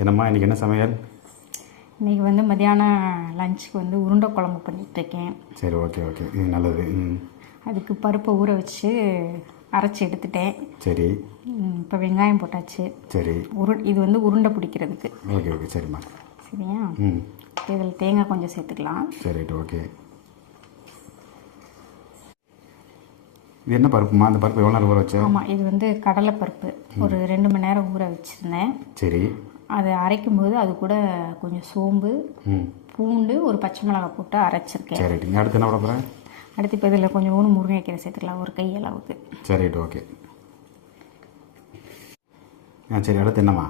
என்னம்மா இன்றைக்கி என்ன சமையல்? இன்றைக்கி வந்து மதியானம் லஞ்சுக்கு வந்து உருண்டை குழம்பு பண்ணிகிட்ருக்கேன். சரி, ஓகே ஓகே, இது நல்லது. அதுக்கு பருப்பை ஊற வச்சு அரைச்சி எடுத்துட்டேன். சரி, இப்போ வெங்காயம் போட்டாச்சு. சரி, இது வந்து உருண்டை பிடிக்கிறதுக்கு. ஓகே ஓகே, சரிம்மா. சரியா? இதில் தேங்காய் கொஞ்சம் சேர்த்துக்கலாம். சரி, ஓகே. இது என்ன பருப்புமா? அந்த பருப்பு எவ்வளோ நேரம் ஊற வச்சேன்? ஆமாம், இது வந்து கடலை பருப்பு. ஒரு 2 மணி நேரம் ஊற வச்சுருந்தேன். சரி. அதை அரைக்கும்போது அது கூட கொஞ்சம் சோம்பு, பூண்டு, ஒரு பச்சை மிளகாய் போட்டு அரைச்சிருக்கேன். சரி, அடுத்து என்ன போட போகிறேன்? அடுத்து இப்போ இதில் கொஞ்சம் முருங்கைக்கீரை சேர்த்துக்கலாம், ஒரு கை அளவுக்கு. சரி, ஓகே. சரி, அடுத்து என்னம்மா?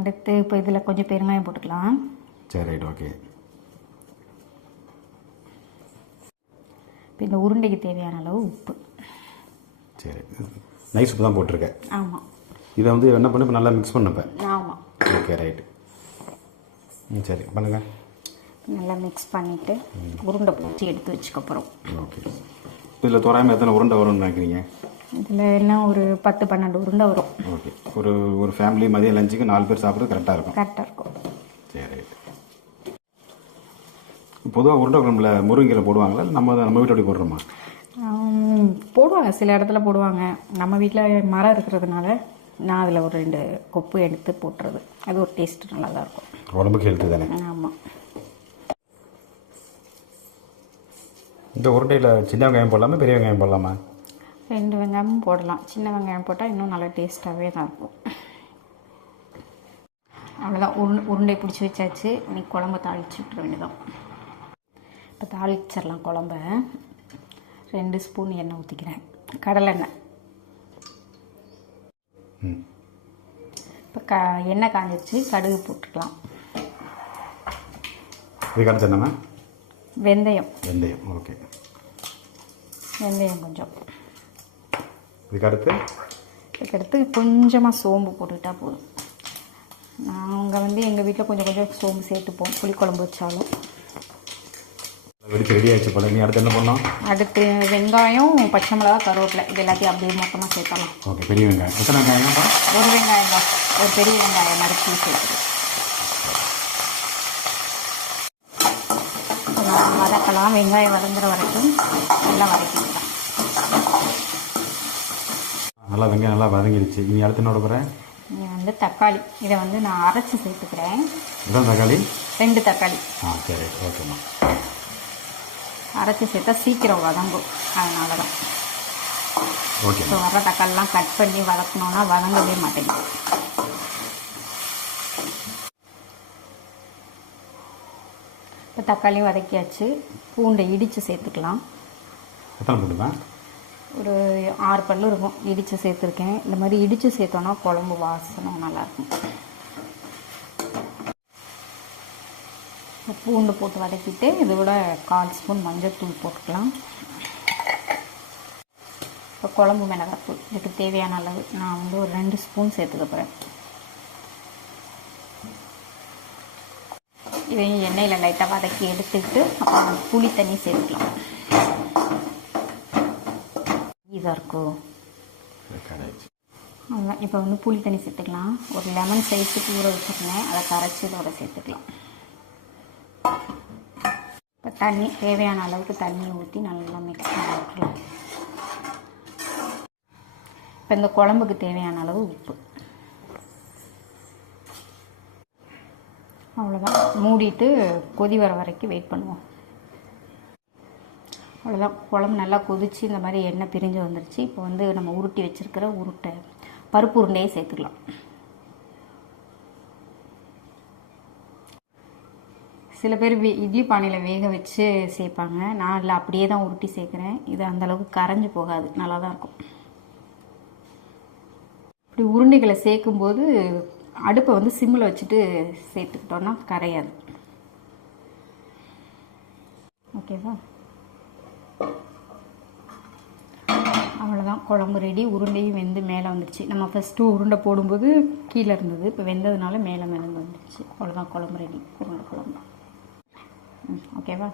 அடுத்து இப்போ இதில் கொஞ்சம் பெருங்காயம் போட்டுக்கலாம். சரி, ஓகே. இப்போ இந்த உருண்டைக்கு தேவையான அளவு உப்பு. சரி, நைஸ் உப்பு தான் போட்டிருக்கேன். ஆமாம். இதை வந்து என்ன பண்ணி இப்போ நல்லா மிக்ஸ் பண்ணப்பேன். ஆமாம். Okay, right. சரி, பண்ணுங்கள். நல்லா மிக்ஸ் பண்ணிவிட்டு உருண்டை பிடிச்சி எடுத்து வச்சுக்கப்புறம். ஓகே. இதில் தோராயமாக எத்தனை உருண்டை வரும்னு நினைக்கிறீங்க? இதில் என்ன ஒரு 10-12 உருண்டை வரும். ஓகே. ஒரு ஃபேமிலி மதியம் லஞ்சுக்கு 4 பேர் சாப்பிட்றது கரெக்டாக இருக்கும். கரெக்டாக இருக்கும். சரி, ரைட்டு. பொதுவாக உருண்டை குழம்புல முருங்கைக்கீரை போடுவாங்களா? நம்ம வீட்டு அப்படி போடுறோமா? போடுவாங்க, சில இடத்துல போடுவாங்க. நம்ம வீட்டில் மரம் இருக்கிறதுனால நான் அதில் ஒரு 2 கொப்பு எடுத்து போட்டுறது. அது ஒரு டேஸ்ட் நல்லா தான் இருக்கும். உடம்புக்கு ஹெல்த்து தானே? ஆமாம். இந்த உருண்டையில் சின்ன வெங்காயம் போடலாமா, பெரிய வெங்காயம் போடலாமா? 2 வெங்காயமும் போடலாம். சின்ன வெங்காயம் போட்டால் இன்னும் நல்லா டேஸ்ட்டாகவே தான் இருக்கும். அவ்வளோதான், உருண்டை பிடிச்சி வச்சாச்சு. இன்னைக்கு குழம்பு தாளிச்சு விட்டுற வேண்டியதான். இப்போ தாளிச்சிடலாம் குழம்ப. 2 ஸ்பூன் எண்ணெய் ஊற்றிக்கிறேன், கடலெண்ணெய். இப்போ எண்ணெய் காஞ்சிருச்சு, கடுகு போட்டுக்கலாம். இதுக்கு அடுத்து என்னம்மா? வெந்தயம். வெந்தயம், ஓகே. வெந்தயம் கொஞ்சம். இதுக்கடுத்து கொஞ்சமாக சோம்பு போட்டுக்கிட்டா போதும். நாங்கள் வந்து எங்கள் வீட்டில் கொஞ்சம் சோம்பு சேர்த்துப்போம் புளிக்குழம்பு வச்சாலும். வெடிச்சு ரெடி ஆகிடுச்சு போல. நீ அடுத்து என்ன பண்ணோம்? அடுத்து வெங்காயம், பச்சை மிளகா, கருவேப்பிலை இது எல்லாத்தையும் அப்படியே மொத்தமாக சேர்த்தலாம். ஓகே. பெரிய வெங்காயம் எத்தனை வெங்காயம்? ஒரு வெங்காயம் தான், ஒரு பெரிய வெங்காயம் நறுக்கி சேர்த்துக்கலாம். வதக்கலாம். வெங்காயம் வதங்குற வரைக்கும் நல்லா வதக்கிக்கலாம். நல்லா வெங்காயம் நல்லா வதங்கிடுச்சு. நீ அடுத்து என்ன போகிறேன்? இங்கே வந்து தக்காளி, இதை வந்து நான் அரைச்சி சேர்த்துக்கிறேன். இதான் தக்காளி? 2 தக்காளி. சரி, ஓகேம்மா. அரைச்சி சேர்த்தா சீக்கிரம் வதங்கும், அதனால தான். ஓகே. இப்போ வர தக்காளிலாம் கட் பண்ணி வதக்கணுன்னா வதங்கவே மாட்டேங்குது. இப்போ தக்காளி வதக்கியாச்சு. பூண்டை இடித்து சேர்த்துக்கலாம். எத்தனை பூண்டுமா? ஒரு 6 பல்லு இருக்கும். இடித்து சேர்த்துருக்கேன். இந்த மாதிரி இடித்து சேர்த்தோன்னா குழம்பு வாசனை நல்லாயிருக்கும். பூண்டு போட்டு வதக்கிட்டு இதோட 1/4 ஸ்பூன் மஞ்சள்தூள் போட்டுக்கலாம். இப்போ குழம்பு மிளகாத்தூள் இதுக்கு தேவையான அளவு நான் வந்து ஒரு 2 ஸ்பூன் சேர்த்துக்க போகிறேன். இதையும் எண்ணெயில் லைட்டாக வதக்கி எடுத்துக்கிட்டு அப்புறம் புளி தண்ணி சேர்த்துக்கலாம். இதாக இருக்கும். அவ்வளோதான். இப்போ வந்து புளி தண்ணி சேர்த்துக்கலாம். ஒரு லெமன் சைஸுக்கு ஊற வச்சுருந்தேன், அதை கரைச்சி இதோட சேர்த்துக்கலாம். இப்போ தண்ணி தேவையான அளவுக்கு தண்ணி ஊற்றி நல்லா மிக்ஸ் பண்ணி விட்டுக்கலாம். இப்போ இந்த குழம்புக்கு தேவையான அளவு உப்பு. அவ்வளோதான். மூடிட்டு கொதி வர வரைக்கும் வெயிட் பண்ணுவோம். அவ்வளோதான். குழம்பு நல்லா கொதித்து இந்த மாதிரி எண்ணெய் பிரிஞ்சு வந்துடுச்சு. இப்போ வந்து நம்ம உருட்டி வச்சுருக்கிற பருப்பு உருண்டையே சேர்த்துக்கலாம். சில பேர் இட்லி பானையில் வேக வச்சு சேர்ப்பாங்க. நான் இல்லை, அப்படியே தான் உருட்டி சேர்க்குறேன். இது அந்தளவுக்கு கரைஞ்சி போகாது, நல்லா தான் இருக்கும். இப்படி உருண்டைகளை சேர்க்கும்போது அடுப்பை வந்து சிம்மில் வச்சுட்டு சேர்த்துக்கிட்டோன்னா கரையாது. ஓகேவா? அவ்வளோதான், குழம்பு ரெடி. உருண்டையும் வெந்து மேலே வந்துடுச்சு. நம்ம ஃபஸ்ட்டு உருண்டை போடும்போது கீழே இருந்தது, இப்போ வெந்ததுனால மேலே வந்துடுச்சு. அவ்வளோதான், குழம்பு ரெடி. உருண்டை குழம்பு. ஓகேவா?